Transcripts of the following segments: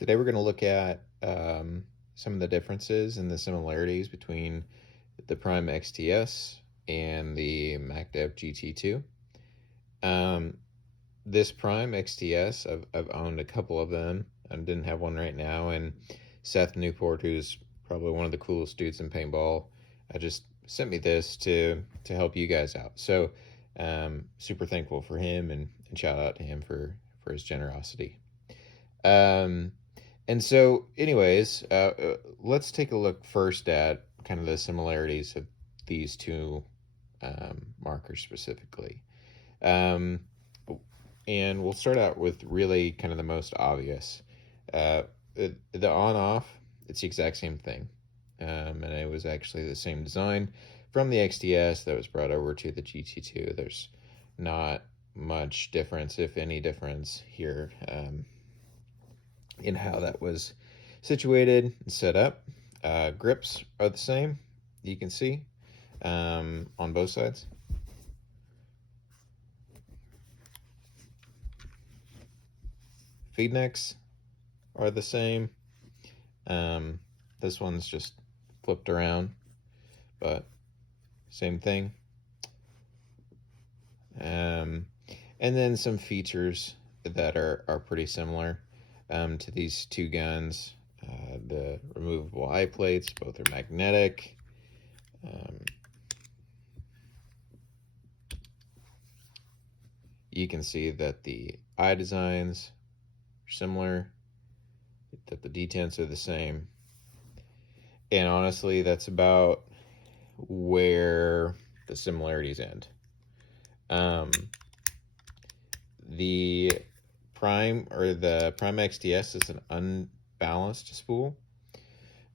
Today we're going to look at some of the differences and the similarities between the Prime XTS and the MacDev GT2. This Prime XTS, I've owned a couple of them. I didn't have one right now, and Seth Newport, who's probably one of the coolest dudes in paintball, just sent me this to help you guys out. So super thankful for him, and shout out to him for his generosity. And so anyways, let's take a look first at kind of the similarities of these two markers specifically. And we'll start out with really kind of the most obvious. The on-off, it's the exact same thing. And it was actually the same design from the XTS that was brought over to the GT2. There's not much difference, if any difference here, in how that was situated and set up. Grips are the same, you can see, on both sides. Feed necks are the same. This one's just flipped around, but same thing. And then some features that are pretty similar to these two guns. The removable eye plates, both are magnetic. You can see that the eye designs are similar, that the detents are the same. And honestly, that's about where the similarities end. The Prime XTS is an unbalanced spool.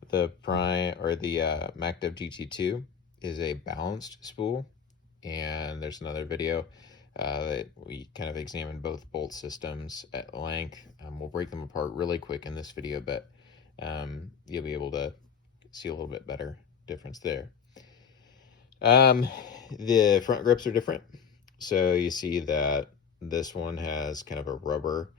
The MacDev GT2 is a balanced spool, and there's another video that we kind of examined both bolt systems at length. We'll break them apart really quick in this video, but you'll be able to see a little bit better difference there. The front grips are different. So you see that this one has kind of a rubber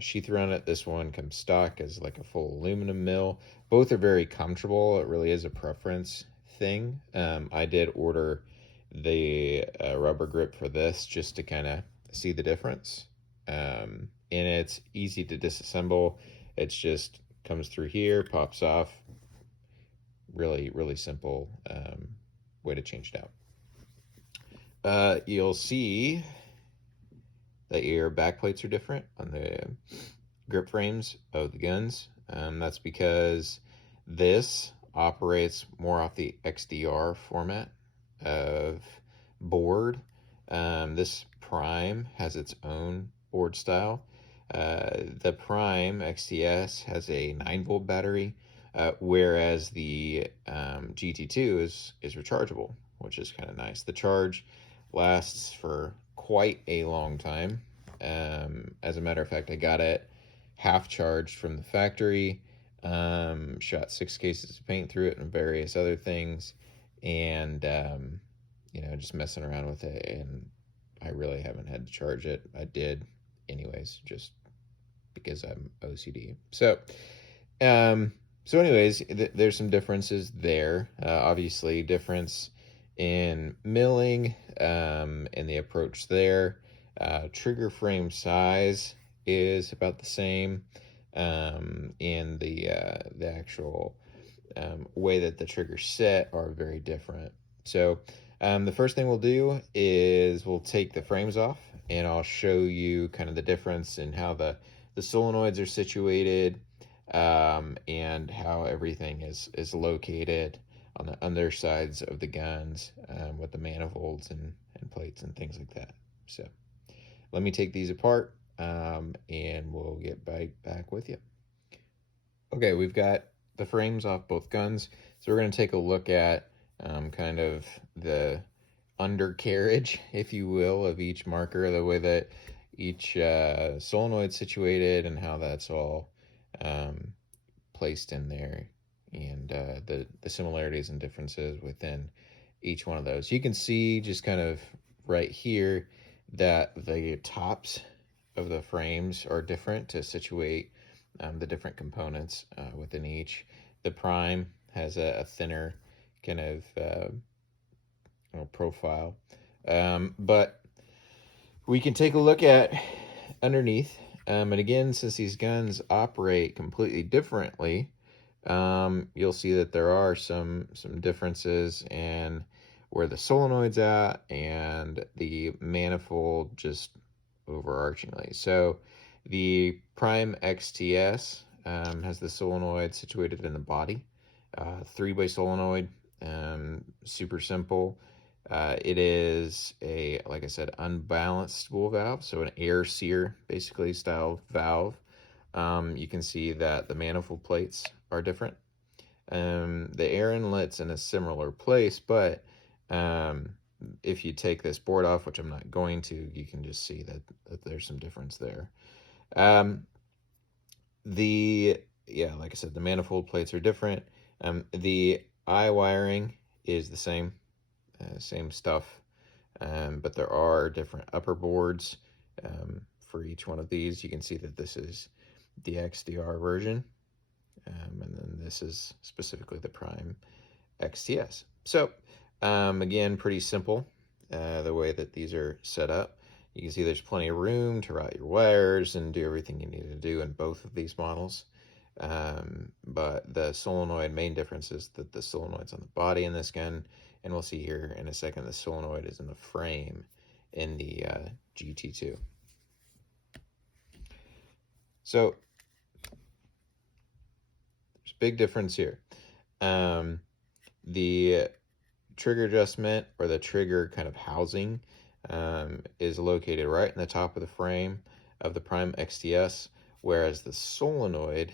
sheath around it. This one comes stock as like a full aluminum mill. Both are very comfortable. It really is a preference thing. I did order the rubber grip for this just to kind of see the difference. And it's easy to disassemble. It's just comes through here, pops off. Really, really simple way to change it out. You'll see that your back plates are different on the grip frames of the guns. That's because this operates more off the XDR format of board. This Prime has its own board style. The Prime XTS has a 9-volt battery, whereas the GT2 is rechargeable, which is kind of nice. The charge lasts for quite a long time. As a matter of fact, I got it half charged from the factory, shot 6 cases of paint through it and various other things, and just messing around with it, and I really haven't had to charge it. I did anyways, just because I'm OCD. So anyways, there's some differences there. Obviously, difference in milling and the approach there. Trigger frame size is about the same, and the actual way that the triggers set are very different. So the first thing we'll do is we'll take the frames off, and I'll show you kind of the difference in how the solenoids are situated, and how everything is located on the undersides of the guns, with the manifolds and plates and things like that. So let me take these apart, and we'll get back with you. Okay, we've got the frames off both guns, so we're going to take a look at kind of the undercarriage, if you will, of each marker, the way that each solenoid's situated and how that's all placed in there, and the similarities and differences within each one of those. You can see just kind of right here that the tops of the frames are different to situate the different components within each. The Prime has a thinner kind of profile. But we can take a look at underneath. And again, since these guns operate completely differently, you'll see that there are some differences in where the solenoid's at and the manifold just overarchingly. So the Prime XTS has the solenoid situated in the body, 3-way solenoid, super simple. It is a, like I said, unbalanced spool valve, so an air sear basically style valve. You can see that the manifold plates are different. The air inlet's in a similar place, but if you take this board off, which I'm not going to, you can just see that there's some difference there. Like I said, the manifold plates are different. The eye wiring is the same stuff, but there are different upper boards for each one of these. You can see that this is the XDR version, and then this is specifically the Prime XTS. So again, pretty simple the way that these are set up. You can see there's plenty of room to route your wires and do everything you need to do in both of these models. But the solenoid main difference is that the solenoid's on the body in this gun, and we'll see here in a second the solenoid is in the frame in the GT2. So there's a big difference here. The trigger adjustment, or the trigger kind of housing, is located right in the top of the frame of the Prime XTS, whereas the solenoid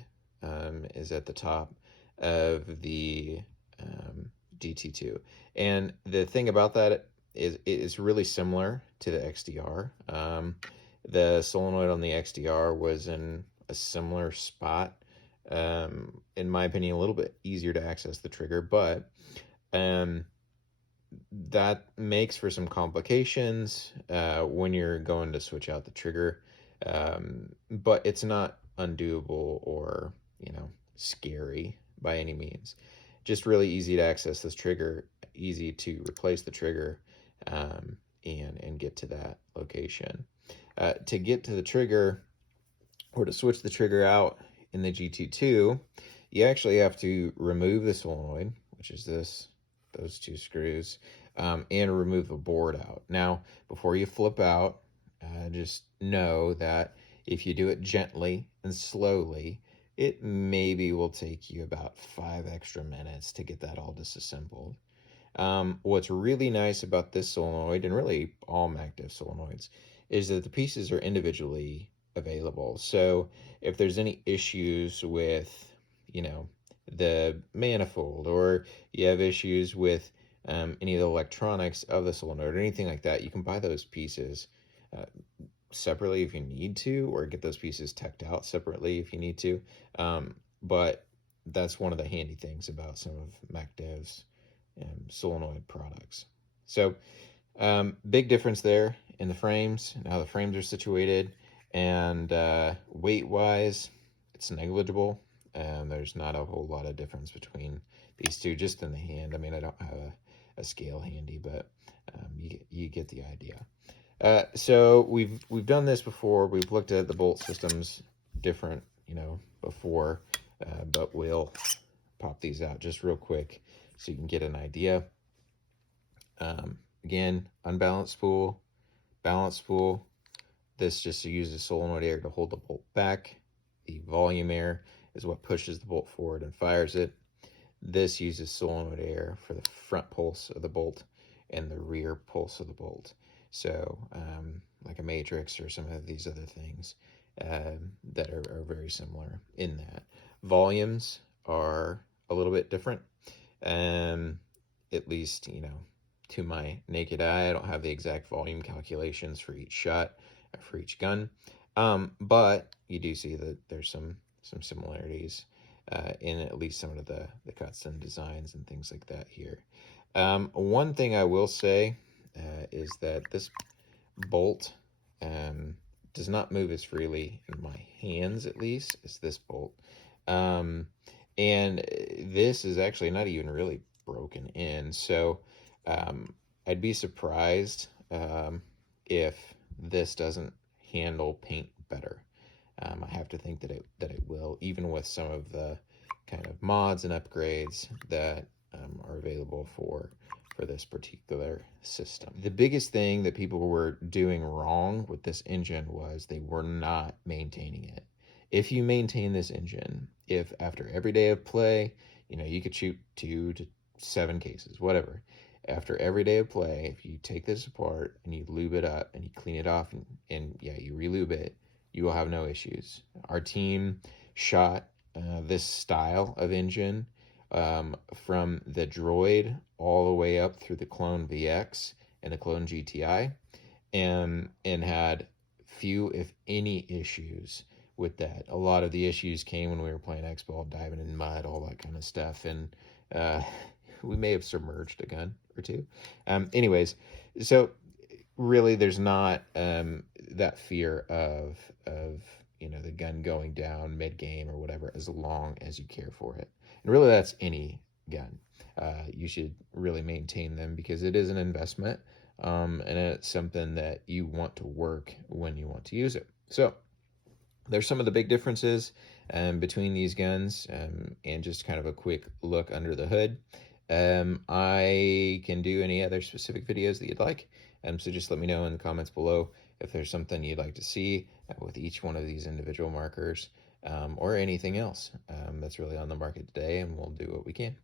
is at the top of the GT2. And the thing about that is it's really similar to the XDR. The solenoid on the XDR was in a similar spot. In my opinion, a little bit easier to access the trigger, but that makes for some complications when you're going to switch out the trigger. But it's not undoable or, scary by any means. Just really easy to access this trigger, easy to replace the trigger, and get to that location. To get to the trigger, or to switch the trigger out in the GT2, you actually have to remove the solenoid, which is those two screws, and remove the board out. Now, before you flip out, just know that if you do it gently and slowly, it maybe will take you about 5 extra minutes to get that all disassembled. What's really nice about this solenoid, and really all MacDev solenoids, is that the pieces are individually available. So if there's any issues with, the manifold, or you have issues with any of the electronics of the solenoid or anything like that, you can buy those pieces separately if you need to, or get those pieces teched out separately if you need to. But that's one of the handy things about some of MacDev's solenoid products. So big difference there in the frames and how the frames are situated, and weight wise, it's negligible. There's not a whole lot of difference between these two, just in the hand. I mean, I don't have a scale handy, but you get the idea. So we've done this before. We've looked at the bolt systems different, before, but we'll pop these out just real quick so you can get an idea. Again, unbalanced spool, balanced spool. This just uses solenoid air to hold the bolt back. The volume air is what pushes the bolt forward and fires it. This uses solenoid air for the front pulse of the bolt and the rear pulse of the bolt. So like a matrix or some of these other things that are very similar in that. Volumes are a little bit different, at least, to my naked eye. I don't have the exact volume calculations for each shot, for each gun, but you do see that there's some similarities in at least some of the cuts and designs and things like that here. One thing I will say is that this bolt does not move as freely in my hands, at least, as this bolt. And this is actually not even really broken in. So I'd be surprised if this doesn't handle paint better. I have to think that it will, even with some of the kind of mods and upgrades that are available for this particular system. The biggest thing that people were doing wrong with this engine was they were not maintaining it. If you maintain this engine, if after every day of play, you could shoot 2 to 7 cases, whatever. After every day of play, if you take this apart and you lube it up and you clean it off and yeah, you relube it, you will have no issues. Our team shot this style of engine from the Droid all the way up through the Clone VX and the Clone GTI, and had few, if any, issues with that. A lot of the issues came when we were playing X-Ball, diving in mud, all that kind of stuff, and we may have submerged a gun or two. Anyways, so really there's not that fear of the gun going down mid-game or whatever, as long as you care for it. And really, that's any gun. You should really maintain them because it is an investment, and it's something that you want to work when you want to use it. So there's some of the big differences between these guns, and just kind of a quick look under the hood. I can do any other specific videos that you'd like, so just let me know in the comments below if there's something you'd like to see with each one of these individual markers, or anything else that's really on the market today, and we'll do what we can.